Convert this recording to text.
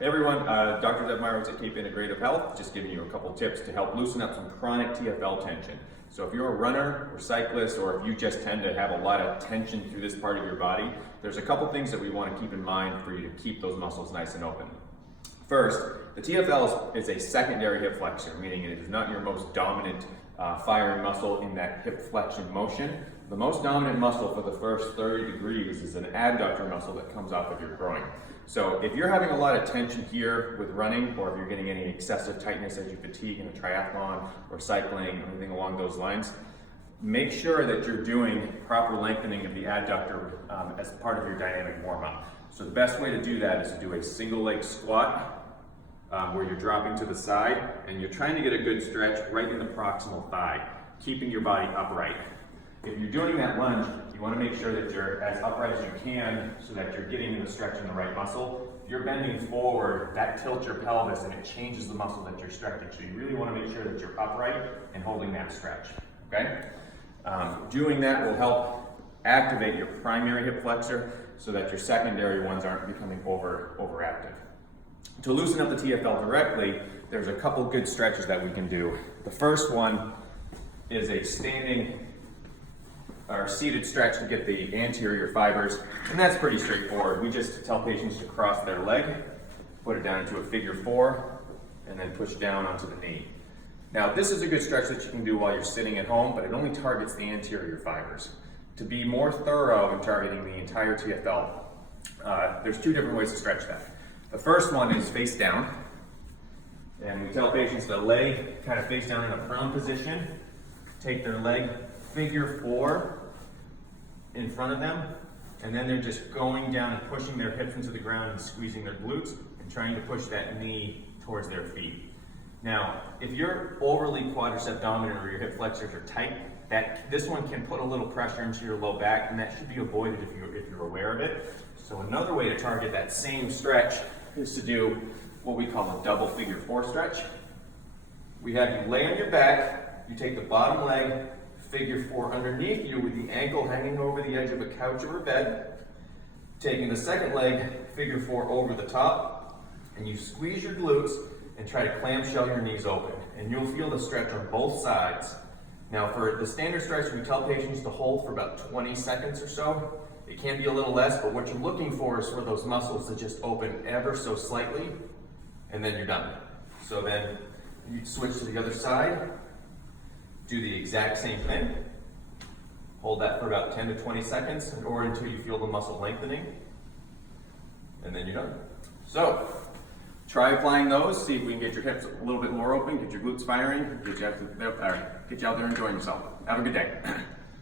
Hey everyone, Dr. Myerowitz at Integrative Health, just giving you a couple tips to help loosen up some chronic TFL tension. So if you're a runner or cyclist, or if you just tend to have a lot of tension through this part of your body, there's a couple things that we want to keep in mind for you to keep those muscles nice and open. First, the TFL is a secondary hip flexor, meaning it is not your most dominant firing muscle in that hip flexion motion. The most dominant muscle for the first 30 degrees is an adductor muscle that comes off of your groin. So if you're having a lot of tension here with running, or if you're getting any excessive tightness as you fatigue in a triathlon or cycling or anything along those lines, make sure that you're doing proper lengthening of the adductor as part of your dynamic warm-up. So the best way to do that is to do a single leg squat where you're dropping to the side and you're trying to get a good stretch right in the proximal thigh, keeping your body upright. If you're doing that lunge, you want to make sure that you're as upright as you can so that you're getting the stretch in the right muscle. If you're bending forward, that tilts your pelvis and it changes the muscle that you're stretching. So you really want to make sure that you're upright and holding that stretch, okay? Doing that will help activate your primary hip flexor so that your secondary ones aren't becoming overactive. To loosen up the TFL directly, there's a couple good stretches that we can do. The first one is a standing or seated stretch to get the anterior fibers, and that's pretty straightforward. We just tell patients to cross their leg, put it down into a figure 4, and then push down onto the knee. Now, this is a good stretch that you can do while you're sitting at home, but it only targets the anterior fibers. To be more thorough in targeting the entire TFL, there's 2 different ways to stretch that. The first one is face down, and we tell patients to lay kind of face down in a prone position, take their leg figure 4 in front of them, and then they're just going down and pushing their hips into the ground and squeezing their glutes and trying to push that knee towards their feet. Now, if you're overly quadricep dominant or your hip flexors are tight, this one can put a little pressure into your low back, and that should be avoided if you're aware of it. So another way to target that same stretch is to do what we call a double figure 4 stretch. We have you lay on your back, you take the bottom leg, figure 4 underneath you with the ankle hanging over the edge of a couch or a bed, taking the second leg, figure 4 over the top, and you squeeze your glutes and try to clamshell your knees open, and you'll feel the stretch on both sides. Now, for the standard stretch, we tell patients to hold for about 20 seconds or so. It can be a little less, but what you're looking for is for those muscles to just open ever so slightly, and then you're done. So then you switch to the other side, do the exact same thing. Hold that for about 10 to 20 seconds, or until you feel the muscle lengthening, and then you're done. So, try applying those, see if we can get your hips a little bit more open, get your glutes firing, get you out there enjoying yourself. Have a good day.